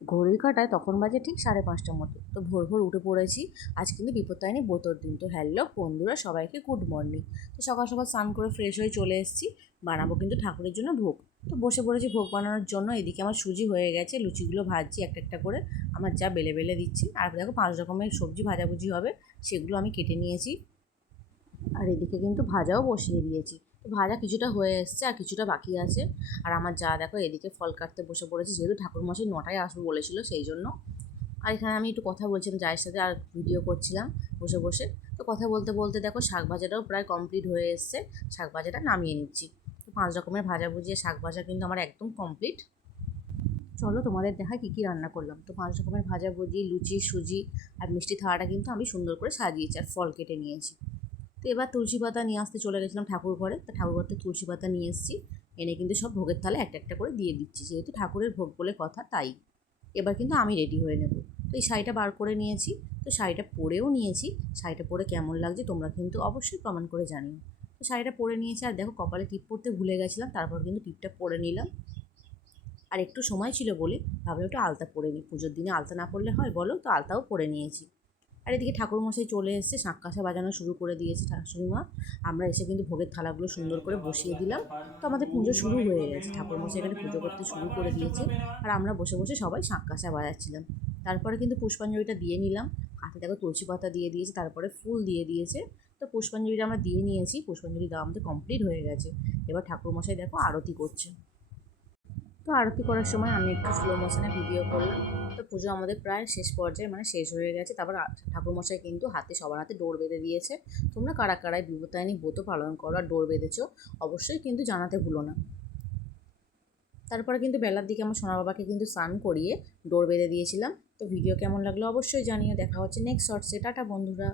ঘড়ির কাঁটায় তখন বাজে ঠিক 5:30টার মতো। তো ভোর ভোর উঠে পড়েছি। আজ কিন্তু বিপত্তারিণী ব্রতর দিন। তো হ্যালো বন্ধুরা, সবাইকে গুড মর্নিং। তো সকাল সকাল স্নান করে ফ্রেশ হয়ে চলে এসেছি। বানাবো কিন্তু ঠাকুরের জন্য ভোগ। তো বসে পড়েছি ভোগ বানানোর জন্য। এদিকে আমার সুজি হয়ে গেছে, লুচিগুলো ভাজছি একটা একটা করে। আমার যা বেলে বেলে দিচ্ছি। আর দেখো 5 রকমের সবজি ভাজাভুজি হবে, সেগুলো আমি কেটে নিয়েছি। আর এদিকে কিন্তু ভাজাও বসিয়ে দিয়েছি। তো ভাজা কিছুটা হয়ে এসছে আর কিছুটা বাকি আছে। আর আমার যা দেখো এদিকে ফল কাটতে বসে পড়েছি, যেহেতু ঠাকুরমশাই 9টায় আসবো বলেছিল সেই জন্য। আর এখানে আমি একটু কথা বলছিলাম জায়ের সাথে, আর ভিডিও করছিলাম বসে বসে। তো কথা বলতে বলতে দেখো শাক ভাজাটাও প্রায় কমপ্লিট হয়ে এসছে। শাক ভাজাটা নামিয়ে নিচ্ছি। তো 5 রকমের ভাজা ভুজিয়ে শাক ভাজা কিন্তু আমার একদম কমপ্লিট। চলো তোমাদের দেখা কী কী রান্না করলাম। তো 5 রকমের ভাজা ভুজি, লুচি, সুজি আর মিষ্টি থালাটা কিন্তু আমি সুন্দর করে সাজিয়েছি আর ফল কেটে নিয়েছি। তো এবার তুলসী পাতা নিয়ে আসতে চলে গেছিলাম ঠাকুর ঘরে। তো ঠাকুর ঘর থেকে তুলসী পাতা নিয়ে এসেছি। এনে কিন্তু সব ভোগের থালে একটা একটা করে দিয়ে দিচ্ছি, যেহেতু ঠাকুরের ভোগ বলে কথা তাই। এবার কিন্তু আমি রেডি হয়ে নেব। তো এই শাড়িটা বার করে নিয়েছি। তো শাড়িটা পরেও নিয়েছি। শাড়িটা পরে কেমন লাগছে তোমরা কিন্তু অবশ্যই কমেন্ট করে জানিও। তো শাড়িটা পরে নিয়েছি, আর দেখো কপালে টিপ পরতে ভুলে গেছিলাম, তারপর কিন্তু টিপটা পরে নিলাম। আর একটু সময় ছিল বলে ভাবলাম একটু আলতা পরে নিই, পুজোর দিনে আলতা না পরলে হয় বলো, তো আলতাও পরে নিয়েছি। আর এদিকে ঠাকুরমশাই চলে এসেছে, শাঁখ বাজানো শুরু করে দিয়েছে শাশুড়ি মা। আমরা এসে কিন্তু ভোগের থালাগুলো সুন্দর করে বসিয়ে দিলাম। তো আমাদের পুজো শুরু হয়ে গেছে, ঠাকুরমশাই এখানে পুজো করতে শুরু করে দিয়েছে। আর আমরা বসে বসে সবাই শাঁখ বাজাচ্ছিলাম। তারপরে কিন্তু পুষ্পাঞ্জলিটা দিয়ে নিলাম। হাতে দেখো তুলসী পাতা দিয়ে দিয়েছে, তারপরে ফুল দিয়ে দিয়েছে। তো পুষ্পাঞ্জলিটা আমরা দিয়ে নিয়েছি, পুষ্পাঞ্জলি দেওয়া আমাদের কমপ্লিট হয়ে গেছে। এবার ঠাকুরমশাই দেখো আরতি করছে। তো আরতি করার সময় আমি একটু স্লো মোশনে ভিডিও করলাম। তো পুজো আমাদের প্রায় শেষ পর্যায়ে, মানে শেষ হয়ে গেছে। তারপর ঠাকুরমশাই কিন্তু হাতে সবার হাতে ডোর বেঁধে দিয়েছে। তোমরা কারা কারাই বিপত্তারিণী ব্রত পালন করো আর ডোর বেঁধেছো, অবশ্যই কিন্তু জানাতে ভুলো না। তারপরে কিন্তু বেলার দিকে আমার সোনা বাবাকে কিন্তু স্নান করিয়ে ডোর বেঁধে দিয়েছিলাম। তো ভিডিও কেমন লাগলো অবশ্যই জানিও। দেখা হচ্ছে নেক্সট শর্টসে। টাটা বন্ধুরা।